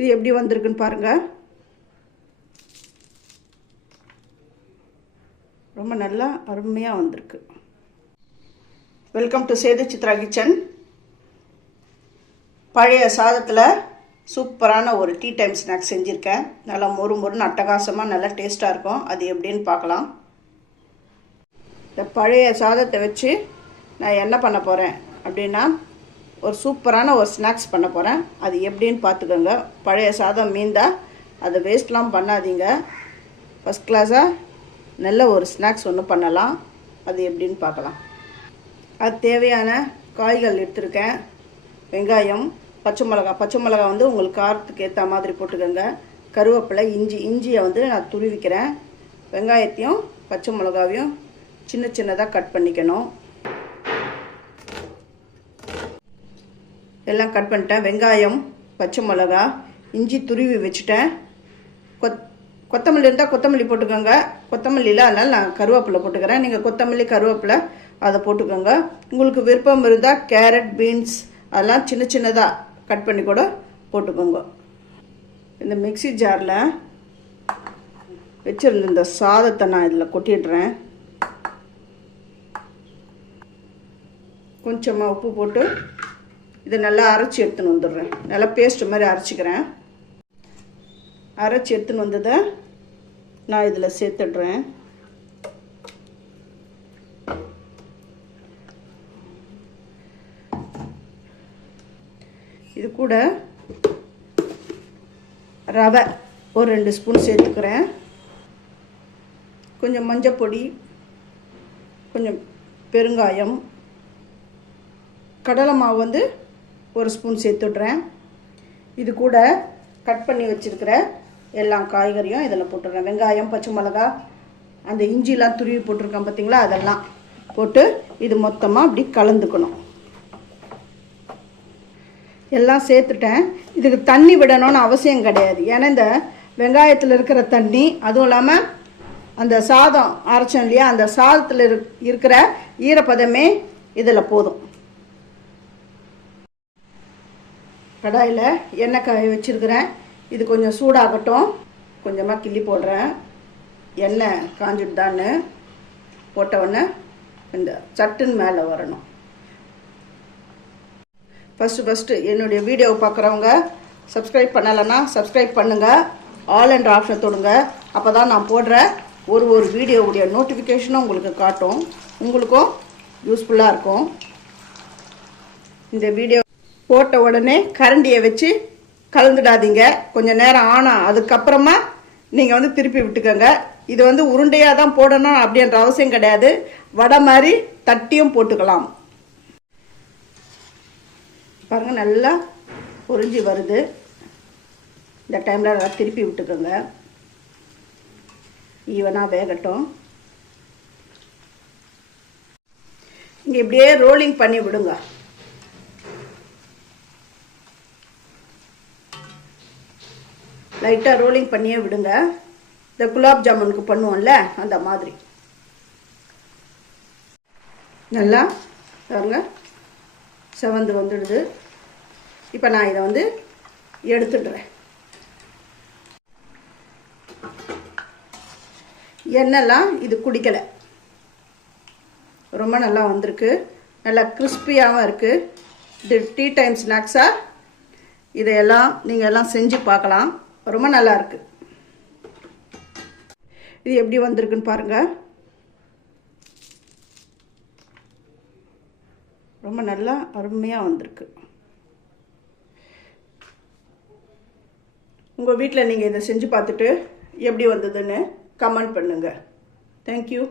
இது எப்படி வந்திருக்குன்னு பாருங்கள். ரொம்ப நல்லா அருமையாக வந்திருக்கு. Welcome to Sethu Chitra kitchen. பழைய சாதத்தில் சூப்பரான ஒரு டீ டைம் ஸ்நாக்ஸ் செஞ்சுருக்கேன். நல்லா மொறு மொறுன்னு அட்டகாசமாக நல்லா டேஸ்ட்டாக இருக்கும். அது எப்படின்னு பார்க்கலாம். இந்த பழைய சாதத்தை வச்சு நான் என்ன பண்ண போகிறேன் அப்படின்னா ஒரு சூப்பரான ஒரு ஸ்நாக்ஸ் பண்ண போகிறேன். அது எப்படின்னு பார்த்துக்கோங்க. பழைய சாதம் மீந்தா அதை வேஸ்ட்லாம் பண்ணாதீங்க. ஃபஸ்ட் கிளாஸாக நல்ல ஒரு ஸ்நாக்ஸ் ஒன்று பண்ணலாம். அது எப்படின்னு பார்க்கலாம். அது தேவையான காய்கள் எடுத்துருக்கேன். வெங்காயம், பச்சை மிளகா வந்து உங்களுக்கு காரத்துக்கு ஏற்ற மாதிரி போட்டுக்கோங்க. கருவேப்பிலை, இஞ்சியை வந்து நான் துருவிக்கிறேன். வெங்காயத்தையும் பச்சை மிளகாவையும் சின்ன சின்னதாக கட் பண்ணிக்கணும். எல்லாம் கட் பண்ணிட்டேன். வெங்காயம், பச்சை மிளகா, இஞ்சி துருவி வச்சுட்டேன். கொத்தமல்லி இருந்தால் கொத்தமல்லி போட்டுக்கோங்க. கொத்தமல்லி இல்லை, அதனால் நான் கருவேப்பிலை போட்டுக்கிறேன். நீங்கள் கொத்தமல்லி, கருவேப்பிலை அதை போட்டுக்கோங்க. உங்களுக்கு விருப்பம் இருந்தால் கேரட், பீன்ஸ் அதெல்லாம் சின்ன சின்னதாக கட் பண்ணி கூட போட்டுக்கோங்க. இந்த மிக்ஸி ஜாரில் வச்சுருந்த இந்த சாதத்தை நான் இதில் கொட்டிடுறேன். கொஞ்சமாக உப்பு போட்டு இதை நல்லா அரைச்சி எடுத்துன்னு வந்துடுறேன். நல்லா பேஸ்ட் மாதிரி அரைச்சிக்கிறேன். அரைச்சி எடுத்துன்னு வந்ததை நான் இதில் சேர்த்துடுறேன். இது கூட ரவை ஒரு 2 ஸ்பூன் சேர்த்துக்கிறேன். கொஞ்சம் மஞ்சள் பொடி, கொஞ்சம் பெருங்காயம், கடலை மாவு வந்து 1 ஸ்பூன் சேர்த்துடுறேன். இது கூட கட் பண்ணி வச்சுருக்கிற எல்லா காய்கறியும் இதில் போட்டுடுறேன். வெங்காயம், பச்சை மிளகா, அந்த இஞ்சிலாம் துருவி போட்டிருக்கேன் பார்த்தீங்களா, அதெல்லாம் போட்டு இது மொத்தமாக அப்படி கலந்துக்கணும். எல்லாம் சேர்த்துட்டேன். இதுக்கு தண்ணி விடணும்னு அவசியம் கிடையாது. ஏன்னா இந்த வெங்காயத்தில் இருக்கிற தண்ணி, அதுவும் இல்லாமல் அந்த சாதம் அரைச்சோம் இல்லையா, அந்த சாதத்தில் இருக்கிற ஈரப்பதமே இதில் போதும். கடாயில் எண்ணெய் காய வச்சுருக்கிறேன். இது கொஞ்சம் சூடாகட்டும். கொஞ்சமாக கிள்ளி போடுறேன். எண்ணெய் காஞ்சிட்டுதான்னு போட்டவுடனே இந்த சட்டுன்னு மேலே வரணும். ஃபஸ்ட்டு என்னுடைய வீடியோவை பார்க்குறவங்க சப்ஸ்கிரைப் பண்ணலைன்னா சப்ஸ்கிரைப் பண்ணுங்கள். ஆல் என்ற ஆப்ஷன் தொடுங்க. அப்போ தான் நான் போடுற ஒரு வீடியோவுடைய நோட்டிஃபிகேஷனும் உங்களுக்கு காட்டும். உங்களுக்கும் யூஸ்ஃபுல்லாக இருக்கும். இந்த வீடியோ போட்ட உடனே கரண்டியை வச்சு கலந்துடாதீங்க. கொஞ்சம் நேரம் ஆனால் அதுக்கப்புறமா நீங்கள் வந்து திருப்பி விட்டுக்கோங்க. இது வந்து உருண்டையாக தான் போடணும் அப்படின்ற அவசியம் கிடையாது. வடை மாதிரி தட்டியும் போட்டுக்கலாம். பாருங்கள், நல்லா பொரிஞ்சு வருது. இந்த டைமில் நல்லா திருப்பி விட்டுக்கோங்க. ஈவனாக வேகட்டும். இங்கே இப்படியே ரோலிங் பண்ணி விடுங்க. லைட்டாக ரோலிங் பண்ணியே விடுங்க. இந்த குலாப் ஜாமுனுக்கு பண்ணுவோம்ல அந்த மாதிரி. நல்லா பாருங்க செவந்து வந்துடுது. இப்போ நான் இதை வந்து எடுத்துடுறேன். எண்ணெய்லாம் இது குடிக்கலை. ரொம்ப நல்லா வந்திருக்கு. நல்லா கிறிஸ்பியாகவும் இருக்குது. இது டீ டைம் ஸ்நாக்ஸாக இதையெல்லாம் நீங்கள் எல்லாம் செஞ்சு பார்க்கலாம். ரொம்ப நல்லா இருக்கு. இது எப்படி வந்திருக்குன்னு பாருங்கள். ரொம்ப நல்லா அருமையாக வந்திருக்கு. உங்கள் வீட்டில் நீங்கள் இதை செஞ்சு பார்த்துட்டு எப்படி வந்ததுன்னு கமெண்ட் பண்ணுங்கள். தேங்க்யூ.